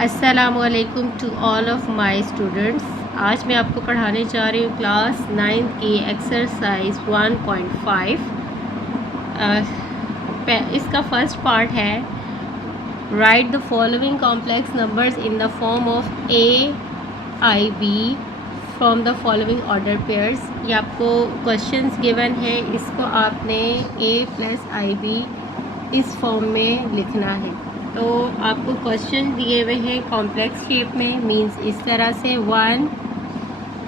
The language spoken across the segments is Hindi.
अस्सलामुअलैकुम to all of my students. आज मैं आपको पढ़ाने जा रही हूँ क्लास 9th की एक्सरसाइज 1.5। इसका फर्स्ट पार्ट है write the following complex numbers in the form of a i b from the following order pairs. ये आपको क्वेश्चंस गिवन है, इसको आपने ए प्लस आई बी इस फॉर्म में लिखना है। तो आपको क्वेश्चन दिए हुए हैं कॉम्प्लेक्स शेप में, मींस इस तरह से 1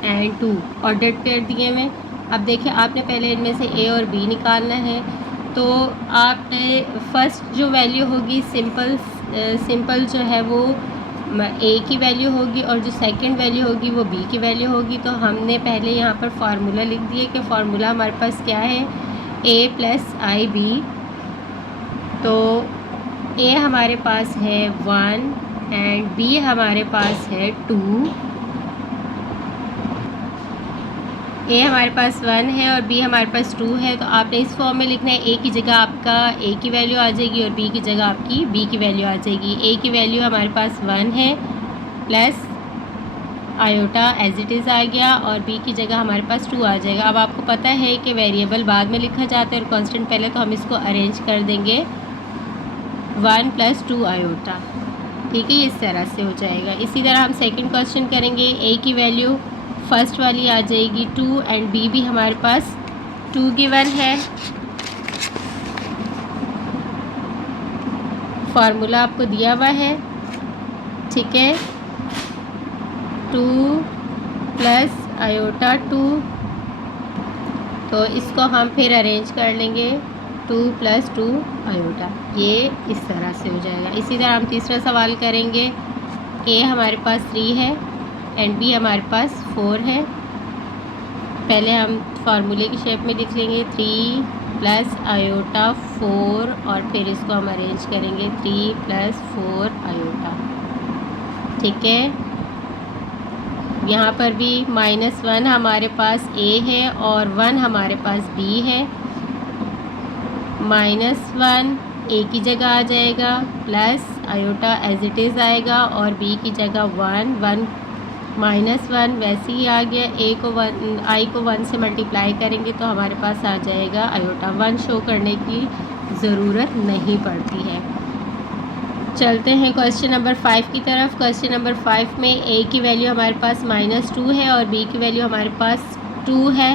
और 2 ऑर्डर्ड पेयर दिए हुए। अब देखिए, आपने पहले इनमें से ए और बी निकालना है। तो आपने फर्स्ट जो वैल्यू होगी सिंपल जो है वो ए की वैल्यू होगी, और जो सेकंड वैल्यू होगी वो बी की वैल्यू होगी। तो हमने पहले यहाँ पर फार्मूला लिख दिया कि फार्मूला हमारे पास क्या है, ए प्लस आई बी। तो ए हमारे पास है 1 एंड बी हमारे पास है 2। ए हमारे पास 1 है और बी हमारे पास 2 है। तो आपने इस फॉर्म में लिखना है, ए की जगह आपका ए की वैल्यू आ जाएगी और बी की जगह आपकी बी की वैल्यू आ जाएगी। ए की वैल्यू हमारे पास 1 है plus iota as it is आ गया, और बी की जगह हमारे पास 2 आ जाएगा। अब आपको पता है कि वेरिएबल बाद में लिखा जाता है और कांस्टेंट पहले, तो हम इसको अरेंज कर देंगे 1 + 2 आयोटा। ठीक है, इस तरह से हो जाएगा। इसी तरह हम सेकंड क्वेश्चन करेंगे। ए की वैल्यू फर्स्ट वाली आ जाएगी 2 एंड बी भी हमारे पास 2 गिवन है। फार्मूला आपको दिया हुआ है, ठीक है, 2 + आयोटा 2। तो इसको हम फिर अरेंज कर लेंगे 2 + 2 आयोटा, ये इस तरह से हो जाएगा। इसी तरह हम तीसरा सवाल करेंगे। ए हमारे पास 3 है एंड बी हमारे पास 4 है। पहले हम फार्मूले की शेप में लिख लेंगे 3 + आयोटा 4, और फिर इसको हम अरेंज करेंगे 3 + 4 आयोटा। ठीक है, यहाँ पर भी -1 हमारे पास ए है और 1 हमारे पास बी है। -1 ए की जगह आ जाएगा plus iota as it is आएगा, और बी की जगह 1 -1 वैसे ही आ गया। ए को 1 आई को 1 से मल्टीप्लाई करेंगे तो हमारे पास आ जाएगा आयोटा। 1 शो करने की ज़रूरत नहीं पड़ती है। चलते हैं क्वेश्चन नंबर 5 की तरफ। क्वेश्चन नंबर 5 में ए की वैल्यू हमारे पास -2 है और बी की वैल्यू हमारे पास 2 है।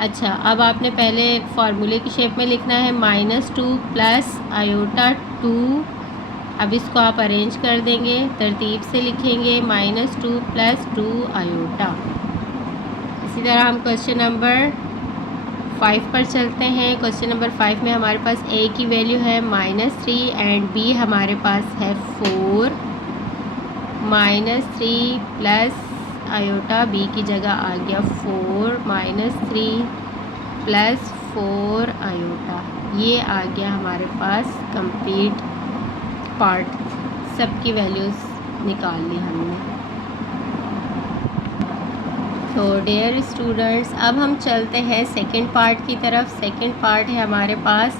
अच्छा, अब आपने पहले फार्मूले की शेप में लिखना है -2 + आयोटा 2। अब इसको आप अरेंज कर देंगे, तरतीब से लिखेंगे -2 + 2 आयोटा। इसी तरह हम क्वेश्चन नंबर 5 पर चलते हैं। क्वेश्चन नंबर 5 में हमारे पास ए की वैल्यू है -3 एंड बी हमारे पास है 4। -3 + आयोटा, बी की जगह आ गया 4, -3 + 4 आयोटा, ये आ गया हमारे पास कंप्लीट पार्ट। सबकी वैल्यूज़ निकाल ली हमने। तो डियर स्टूडेंट्स, अब हम चलते हैं सेकंड पार्ट की तरफ। सेकंड पार्ट है हमारे पास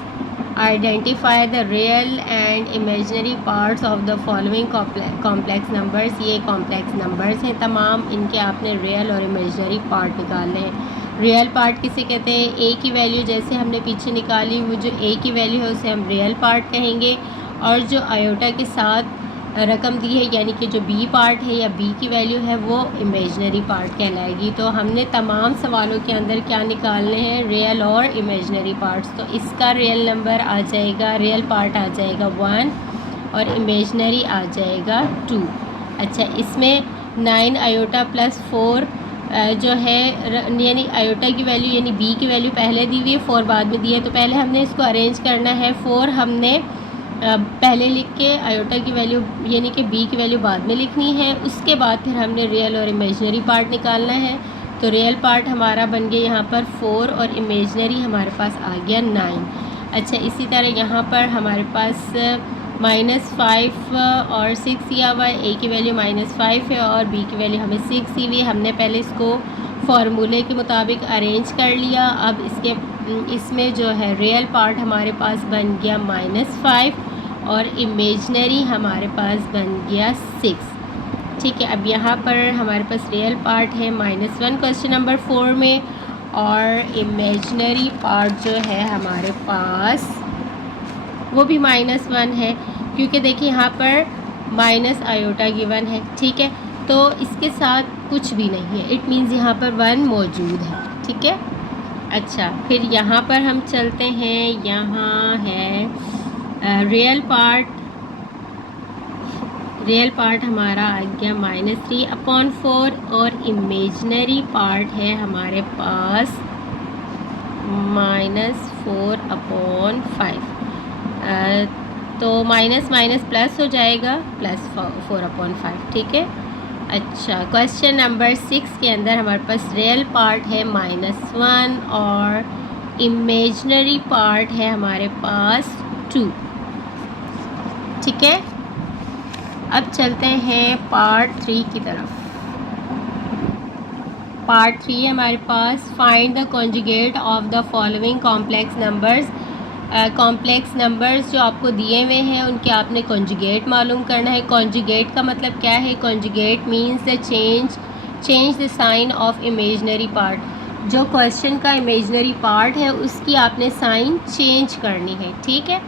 identify the real and imaginary parts of the following complex numbers. ये कॉम्प्लेक्स नंबर्स हैं तमाम, इनके आपने रियल और इमेजिनरी पार्ट निकालने हैं। रियल पार्ट किसे कहते हैं? ए की वैल्यू जैसे हमने पीछे निकाली, वो जो ए की वैल्यू है उसे हम रियल पार्ट कहेंगे, और जो आयोटा के साथ रकम दी है यानी कि जो बी पार्ट है या बी की वैल्यू है वो इमेजिनरी पार्ट कहलाएगी। तो हमने तमाम सवालों के अंदर क्या निकालने हैं, रियल और इमेजिनरी पार्ट्स। तो इसका रियल नंबर आ जाएगा, रियल पार्ट आ जाएगा 1 और इमेजिनरी आ जाएगा 2। अच्छा, इसमें 9 आयोटा + 4 जो है, यानी आयोटा की वैल्यू यानी बी की वैल्यू पहले दी हुई है, 4 बाद में दी है। तो पहले हमने इसको अरेंज करना है। 4 हमने पहले लिख के आयोटा की वैल्यू यानी कि बी की वैल्यू बाद में लिखनी है। उसके बाद फिर हमने रियल और इमेजिनरी पार्ट निकालना है। तो रियल पार्ट हमारा बन गया यहाँ पर 4 और इमेजिनरी हमारे पास आ गया 9। अच्छा, इसी तरह यहाँ पर हमारे पास -5 और 6 दिया हुआ है। ए की वैल्यू -5 है और बी की वैल्यू हमें 6 दी हुई है। हमने पहले इसको फार्मूले के मुताबिक अरेंज कर लिया। अब इसमें जो है रियल पार्ट हमारे पास बन गया -5 और इमेजनरी हमारे पास बन गया 6। ठीक है, अब यहाँ पर हमारे पास रियल पार्ट है -1 क्वेश्चन नंबर 4 में, और इमेजनरी पार्ट जो है हमारे पास वो भी -1 है, क्योंकि देखिए यहाँ पर माइनस आयोटा गिवन है। ठीक है, तो इसके साथ कुछ भी नहीं है, इट मीन्स यहाँ पर 1 मौजूद है। ठीक है, अच्छा फिर यहाँ पर हम चलते हैं, यहाँ है रियल पार्ट हमारा आ गया -3/4, और इमेजनरी पार्ट है हमारे पास -4/5। तो माइनस माइनस प्लस हो जाएगा, +4/5। ठीक है, अच्छा क्वेश्चन नंबर 6 के अंदर हमारे पास रियल पार्ट है -1 और इमेजनरी पार्ट है हमारे पास 2। ठीक है, अब चलते हैं पार्ट 3 की तरफ। पार्ट 3 है हमारे पास, find the conjugate of the following complex numbers. Complex numbers जो आपको दिए हुए हैं उनके आपने कॉन्जुगेट मालूम करना है। कॉन्जुगेट का मतलब क्या है? Conjugate means the change the sign of imaginary part. जो क्वेश्चन का इमेजनरी पार्ट है उसकी आपने साइन चेंज करनी है। ठीक है,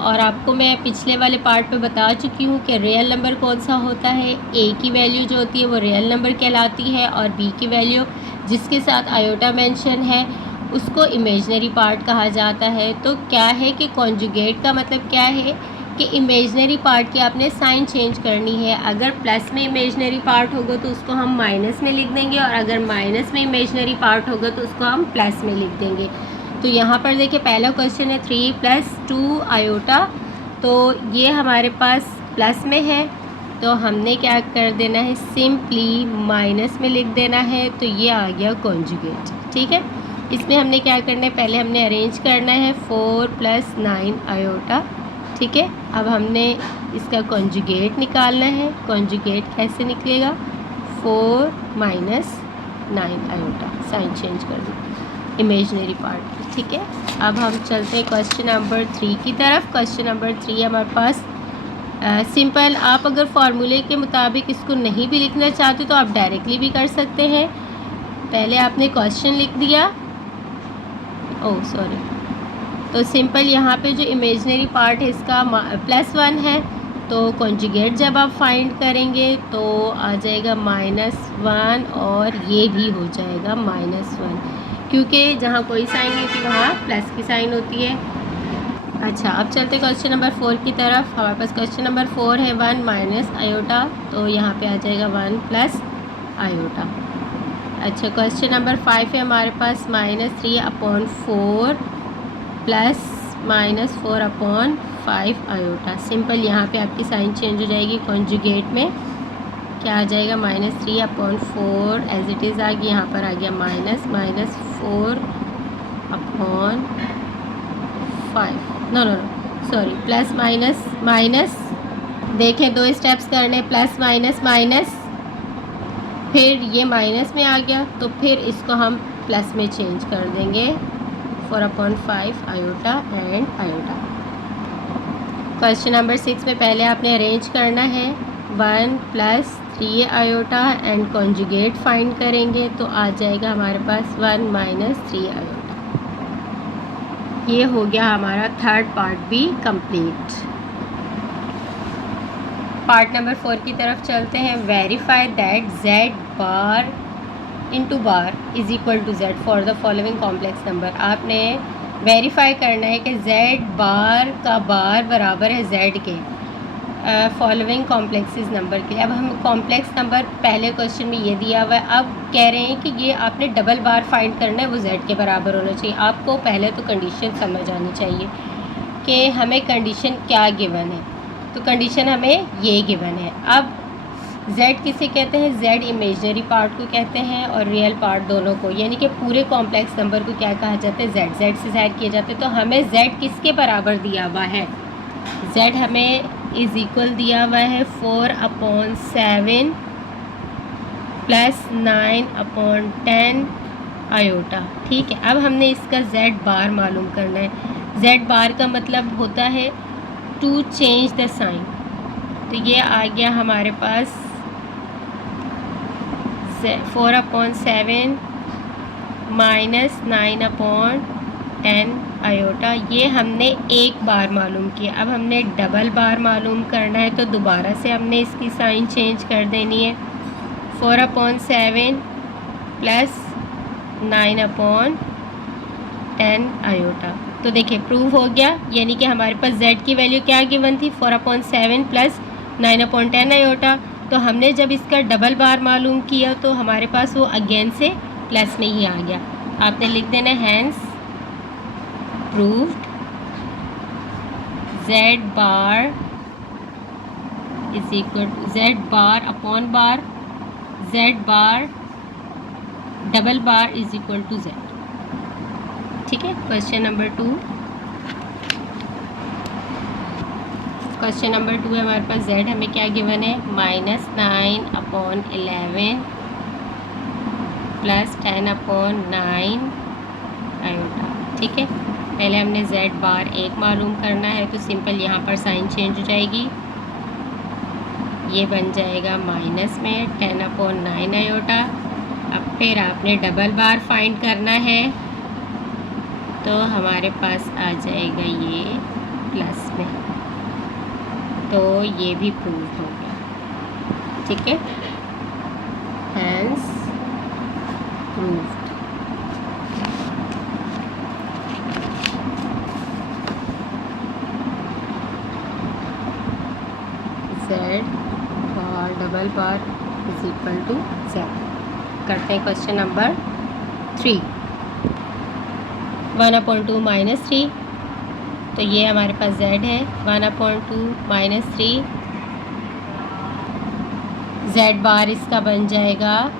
और आपको मैं पिछले वाले पार्ट पे बता चुकी हूँ कि रियल नंबर कौन सा होता है। ए की वैल्यू जो होती है वो रियल नंबर कहलाती है, और बी की वैल्यू जिसके साथ आयोटा मेंशन है उसको इमेजनरी पार्ट कहा जाता है। तो क्या है कि कॉन्जुगेट का मतलब क्या है कि इमेजनरी पार्ट की आपने साइन चेंज करनी है। अगर प्लस में इमेजनरी पार्ट होगा तो उसको हम माइनस में लिख देंगे, और अगर माइनस में इमेजनरी पार्ट होगा तो उसको हम प्लस में लिख देंगे। तो यहाँ पर देखिए पहला क्वेश्चन है 3 + 2 आयोटा, तो ये हमारे पास प्लस में है, तो हमने क्या कर देना है, सिंपली माइनस में लिख देना है। तो ये आ गया कॉन्जुगेट। ठीक है, इसमें हमने क्या करना है, पहले हमने अरेंज करना है 4 + 9 आयोटा। ठीक है, अब हमने इसका कॉन्जुगेट निकालना है। कॉन्जुगेट कैसे निकलेगा, 4 - 9 आयोटा, साइन चेंज कर दो इमेजनरी पार्ट। ठीक है, अब हम चलते हैं क्वेश्चन नंबर 3 की तरफ। क्वेश्चन नंबर 3 हमारे पास सिंपल, आप अगर फार्मूले के मुताबिक इसको नहीं भी लिखना चाहते तो आप डायरेक्टली भी कर सकते हैं। पहले आपने क्वेश्चन लिख दिया, ओह सॉरी, तो सिंपल यहाँ पे जो इमेजनरी पार्ट है इसका +1 है, तो कॉन्जुगेट जब आप फाइंड करेंगे तो आ जाएगा -1, और ये भी हो जाएगा -1, क्योंकि जहाँ कोई साइन नहीं होती वहाँ प्लस की साइन होती है। अच्छा, अब चलते क्वेश्चन नंबर 4 की तरफ। हमारे पास क्वेश्चन नंबर 4 है 1 - आयोटा, तो यहाँ पे आ जाएगा 1 + आयोटा। अच्छा, क्वेश्चन नंबर 5 है हमारे पास -3/4 + -4/5 आयोटा। सिंपल यहाँ पे आपकी साइन चेंज हो जाएगी। कॉन्जुगेट में क्या आ जाएगा, -3/4 एज इट इज़ आ गया, यहाँ पर आ गया -4/5, नो सॉरी, प्लस माइनस देखें 2 स्टेप्स करने, प्लस माइनस, फिर ये माइनस में आ गया तो फिर इसको हम प्लस में चेंज कर देंगे, 4/5 iota and iota. Question number 6 में पहले आपने अरेंज करना है 1 + 3 आयोटा एंड कॉन्जुगेट फाइंड करेंगे, तो आ जाएगा हमारे पास 1 - 3 आयोटा। ये हो गया हमारा थर्ड पार्ट भी कंप्लीट। पार्ट नंबर 4 की तरफ चलते हैं। Verify that Z bar into bar is equal to Z for the following complex number. आपने वेरीफाई करना है कि Z बार का बार बराबर है Z के फॉलोइंग कॉम्प्लेक्सेस नंबर के लिए। अब हम कॉम्प्लेक्स नंबर पहले क्वेश्चन में ये दिया हुआ है, अब कह रहे हैं कि ये आपने डबल बार फाइंड करना है, वो Z के बराबर होना चाहिए। आपको पहले तो कंडीशन समझ आनी चाहिए कि हमें कंडीशन क्या गिवन है। तो कंडीशन हमें ये गिवन है। अब Z किसे कहते हैं, Z इमेजनरी पार्ट को कहते हैं और रियल पार्ट दोनों को, यानी कि पूरे कॉम्प्लेक्स नंबर को क्या कहा जाता है, Z से ज़ाहिर किया जाता है। तो हमें Z किसके बराबर दिया हुआ है, Z हमें इज़ इक्वल दिया हुआ है 4/7 + 9/10 आयोटा। ठीक है, अब हमने इसका Z बार मालूम करना है। Z बार का मतलब होता है टू चेंज द साइन, तो ये आ गया हमारे पास 4/7 माइनस 9/10 आयोटा। ये हमने एक बार मालूम किया, अब हमने डबल बार मालूम करना है, तो दोबारा से हमने इसकी साइन चेंज कर देनी है। 4/7 प्लस 9/10 आयोटा। तो देखिए प्रूव हो गया, यानी कि हमारे पास z की वैल्यू क्या गिवन थी, 4/7 प्लस 9/10 आयोटा। तो हमने जब इसका डबल बार मालूम किया तो हमारे पास वो अगेन से प्लस में ही आ गया। आपने लिख देना hence proved z bar is equal to z bar upon bar z bar double bar is equal to z। ठीक है, क्वेश्चन नंबर 2। क्वेश्चन नंबर 2 है हमारे पास, z हमें क्या गिवन है, -9/11 प्लस 10/9 आयोटा। ठीक है, पहले हमने z बार 1 मालूम करना है, तो सिंपल यहाँ पर साइन चेंज हो जाएगी, ये बन जाएगा माइनस में 10/9 आयोटा। अब फिर आपने डबल बार फाइंड करना है, तो हमारे पास आ जाएगा ये प्लस में, तो ये भी प्रूव हो गया। ठीक है, hence proved. z bar double bar is equal to z। करते हैं क्वेश्चन नंबर 3। 1/2 माइनस 3, तो ये हमारे पास z है। 1/2 माइनस 3, z बार इसका बन जाएगा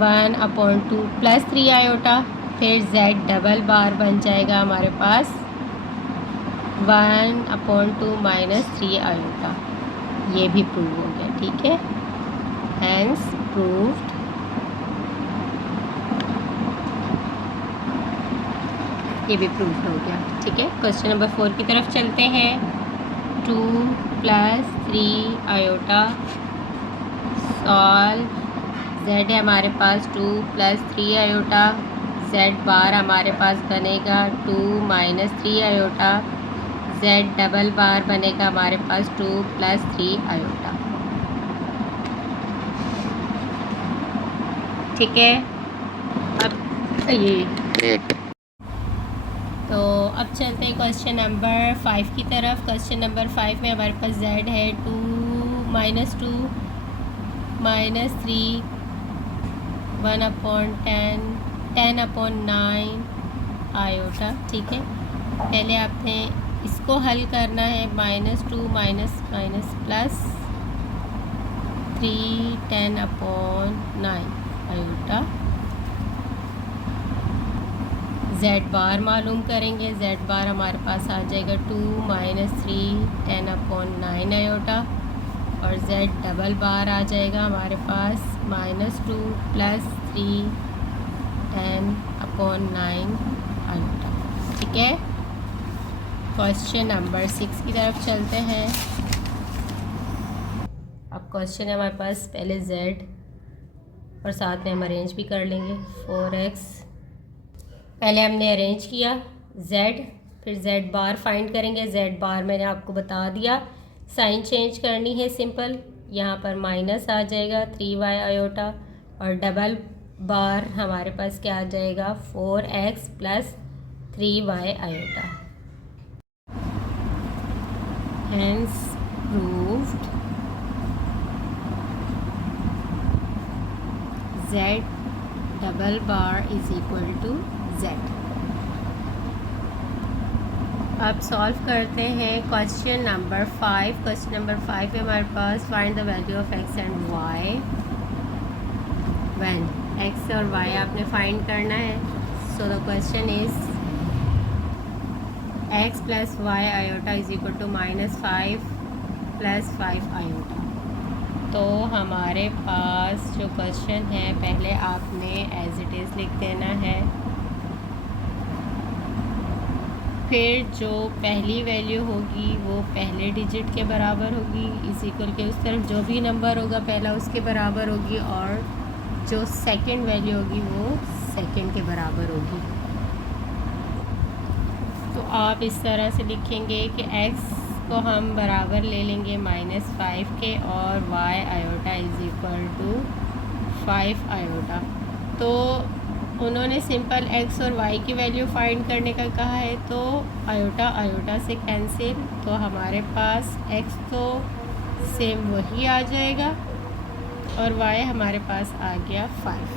1/2 प्लस 3 आयोटा। फिर z डबल बार बन जाएगा हमारे पास 1/2 माइनस 3 आयोटा। ये भी प्रूव हो गया। ठीक है, हैंस प्रूव्ड। ये भी प्रूव हो गया। ठीक है, क्वेश्चन नंबर 4 की तरफ चलते हैं। 2 + 3 आयोटा सॉल्व। z है हमारे पास 2 + 3 आयोटा, z बार हमारे पास बनेगा 2 - 3 आयोटा, z डबल बार बनेगा हमारे पास 2 + 3 आयोटा। ठीक है, अब ये तो अब चलते हैं क्वेश्चन नंबर 5 की तरफ। क्वेश्चन नंबर 5 में हमारे पास z है 2 - 2 - 3 1/10 10/9 आयोटा। ठीक है, पहले आपने इसको हल करना है, -2 minus minus plus 3 10/9 iota. z बार मालूम करेंगे, z बार हमारे पास आ जाएगा 2 - 3 10/9 आयोटा, और z डबल बार आ जाएगा हमारे पास -2 + 3 10/9 आयोटा। ठीक है, क्वेश्चन नंबर 6 की तरफ चलते हैं। अब क्वेश्चन है हमारे पास, पहले z और साथ में हम अरेंज भी कर लेंगे। 4x पहले हमने अरेंज किया z, फिर z बार फाइंड करेंगे। z बार मैंने आपको बता दिया, साइन चेंज करनी है सिंपल, यहाँ पर माइनस आ जाएगा 3y आयोटा, और डबल बार हमारे पास क्या आ जाएगा 4x + 3y iota. Hence proved z double bar is equal to z। अब सॉल्व करते हैं क्वेश्चन नंबर 5। क्वेश्चन नंबर 5 है हमारे पास, find the value of x and y when x और y आपने फाइंड करना है। So the question is x + y iota is equal to -5 + 5 iota. तो हमारे पास जो क्वेश्चन है, पहले आपने एज इट इज़ लिख देना है फिर जो पहली वैल्यू होगी वो पहले डिजिट के बराबर होगी, इस इक्वल के उस तरफ जो भी नंबर होगा पहला उसके बराबर होगी, और जो सेकंड वैल्यू होगी वो सेकंड के बराबर होगी। तो आप इस तरह से लिखेंगे कि x को हम बराबर ले लेंगे -5 के, और y iota is equal to 5 iota. तो उन्होंने सिंपल x और y की वैल्यू फाइंड करने का कहा है, तो आयोटा आयोटा से कैंसिल, तो हमारे पास x तो सेम वही आ जाएगा और y हमारे पास आ गया 5।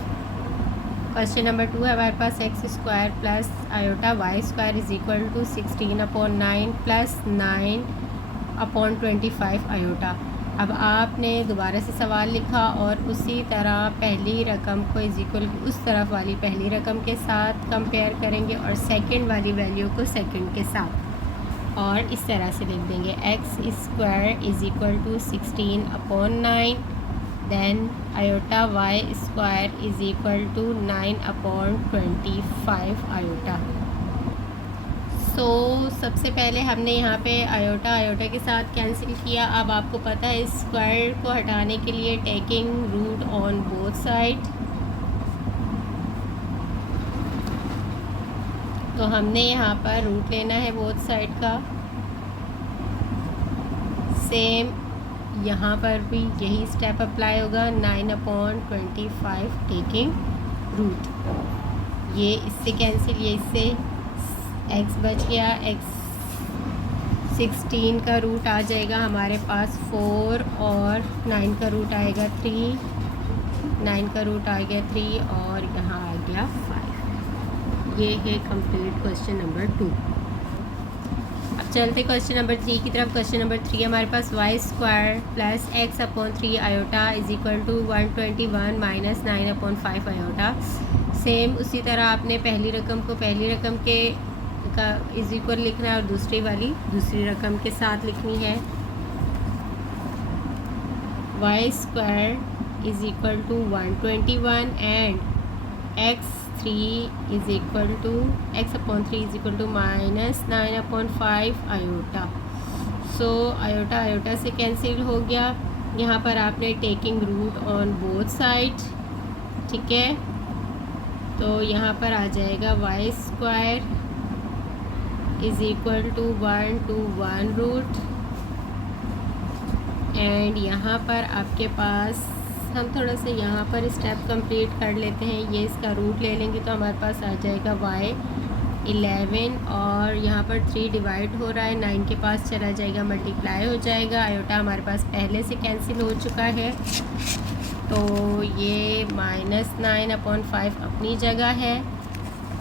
क्वेश्चन नंबर 2 है हमारे पास x² plus iota y² is equal to 16/9 plus 9/25 iota. अब आपने दोबारा से सवाल लिखा और उसी तरह पहली रकम को इज़ इक्वल उस तरफ वाली पहली रकम के साथ कंपेयर करेंगे और सेकंड वाली वैल्यू को सेकंड के साथ, और इस तरह से लिख देंगे x² is equal to 16/9, then iota y² is equal to 9/25 iota. So सबसे पहले हमने यहाँ पे आयोटा आयोटा के साथ कैंसिल किया। अब आपको पता है स्क्वायर को हटाने के लिए taking root on both side, तो हमने यहाँ पर रूट लेना है बोथ साइड का। सेम यहाँ पर भी यही स्टेप अप्लाई होगा, 9/25 टेकिंग रूट। ये इससे कैंसिल, ये इससे x बच गया, x 16 का रूट आ जाएगा हमारे पास 4, और 9 का रूट आएगा 3, 9 का रूट आ गया 3, और यहाँ आ गया 5। ये है कंप्लीट क्वेश्चन नंबर 2। अब चलते क्वेश्चन नंबर 3 की तरफ। क्वेश्चन नंबर 3 हमारे पास y² plus x/3 iota is equal to 121 minus 9/5 iota. Same उसी तरह आपने पहली रकम को पहली रकम के का इज़ इक्वल लिखना है और दूसरी वाली दूसरी रकम के साथ लिखनी है। y² is equal to 121 and x3 is equal to x/3 is equal to minus 9/5 iota. So iota iota से कैंसिल हो गया। यहाँ पर आपने taking root on both side, ठीक है, तो यहाँ पर आ जाएगा y² is equal to 1 to 1 root, and यहाँ पर आपके पास हम थोड़ा सा यहाँ पर स्टेप कंप्लीट कर लेते हैं। ये इसका रूट ले लेंगे तो हमारे पास आ जाएगा y11, और यहाँ पर 3 डिवाइड हो रहा है, 9 के पास चला जाएगा, मल्टीप्लाई हो जाएगा। आयोटा हमारे पास पहले से कैंसिल हो चुका है, तो ये -9/5 अपनी जगह है।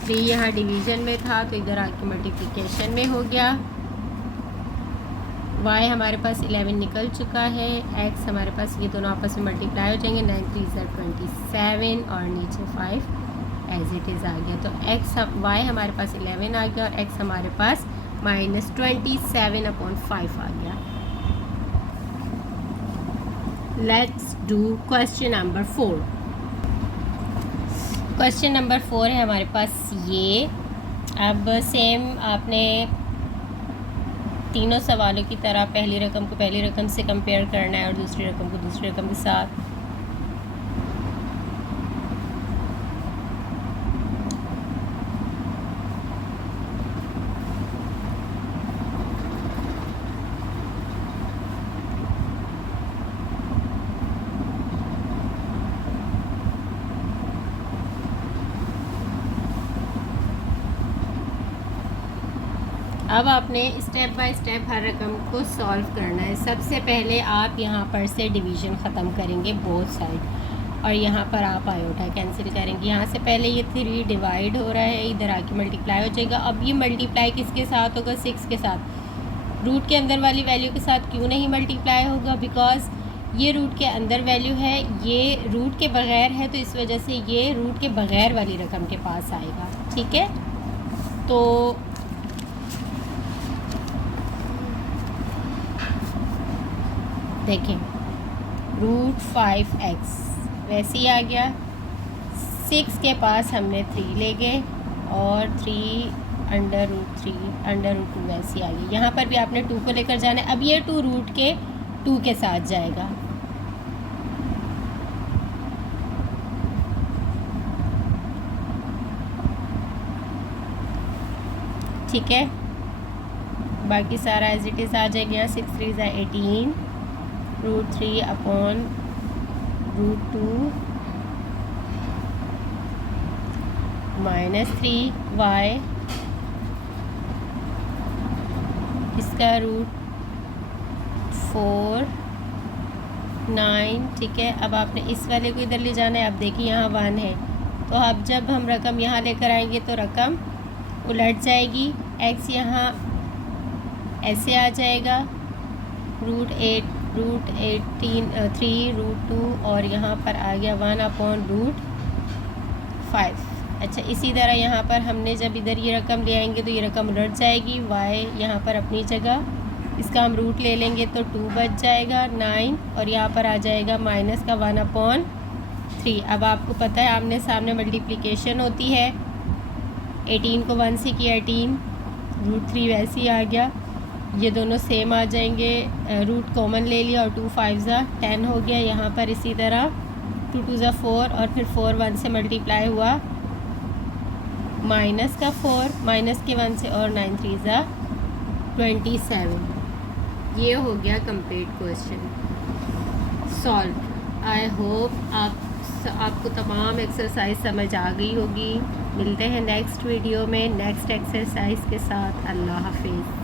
3 यहाँ डिवीज़न में था तो इधर आके मल्टीप्लिकेशन में हो गया। y हमारे पास 11 निकल चुका है, x हमारे पास ये दोनों आपस में मल्टीप्लाई हो जाएंगे, 9 3 27, और नीचे 5 एज इट इज़ आ गया। तो y हमारे पास 11 आ गया और x हमारे पास -27/5 आ गया। Let's do question number 4। Question number 4 है हमारे पास ये। अब सेम आपने तीनों सवालों की तरह पहली रकम को पहली रकम से कंपेयर करना है और दूसरी रकम को दूसरी रकम के साथ। अब आपने स्टेप बाय स्टेप हर रकम को सॉल्व करना है। सबसे पहले आप यहाँ पर से डिवीज़न ख़त्म करेंगे बोथ साइड, और यहाँ पर आप आयोटा कैंसिल करेंगे। यहाँ से पहले ये 3 डिवाइड हो रहा है, इधर आके मल्टीप्लाई हो जाएगा। अब ये मल्टीप्लाई किसके साथ होगा? 6 के साथ। रूट के अंदर वाली वैल्यू के साथ क्यों नहीं मल्टीप्लाई होगा? बिकॉज ये रूट के अंदर वैल्यू है, ये रूट के बग़ैर है, तो इस वजह से ये रूट के बग़ैर वाली रकम के पास आएगा, ठीक है। तो देखें, √5x वैसे ही आ गया। 6 के पास हमने 3 ले गए और 3 √3 √2 वैसी आ गई। यहाँ पर भी आपने 2 को लेकर जाना है। अब ये 2 रूट के 2 के साथ जाएगा। ठीक है, बाकी सारा एज इट इज़ आ जाएगा। यहाँ 6 3 18 √3 अपॉन √2 -3y इसका √4 9। ठीक है, अब आपने इस वाले को इधर ले जाना है। अब देखिए यहाँ 1 है, तो अब जब हम रकम यहाँ लेकर आएंगे तो रकम उलट जाएगी। x यहाँ ऐसे आ जाएगा, √8 √18 3 √2 और यहाँ पर आ गया 1/√5। अच्छा, इसी तरह यहाँ पर हमने जब इधर ये रकम ले आएंगे तो ये रकम उलट जाएगी। y यहाँ पर अपनी जगह, इसका हम रूट ले लेंगे तो 2 बच जाएगा 9 और यहाँ पर आ जाएगा माइनस का 1/3। अब आपको पता है आमने सामने मल्टीप्लिकेशन होती है। 18 को 1 से किया 18, √3 वैसे ही आ गया। ये दोनों सेम आ जाएंगे, रूट कॉमन ले लिया और 2 5 10 हो गया। यहाँ पर इसी तरह 2 2 4 और फिर 4 1 से मल्टीप्लाई हुआ, माइनस का 4 माइनस के 1 से और 9 3 27। ये हो गया complete question solve. I hope आपको तमाम एक्सरसाइज समझ आ गई होगी। मिलते हैं नेक्स्ट वीडियो में नेक्स्ट एक्सरसाइज के साथ। अल्लाह हाफिज़।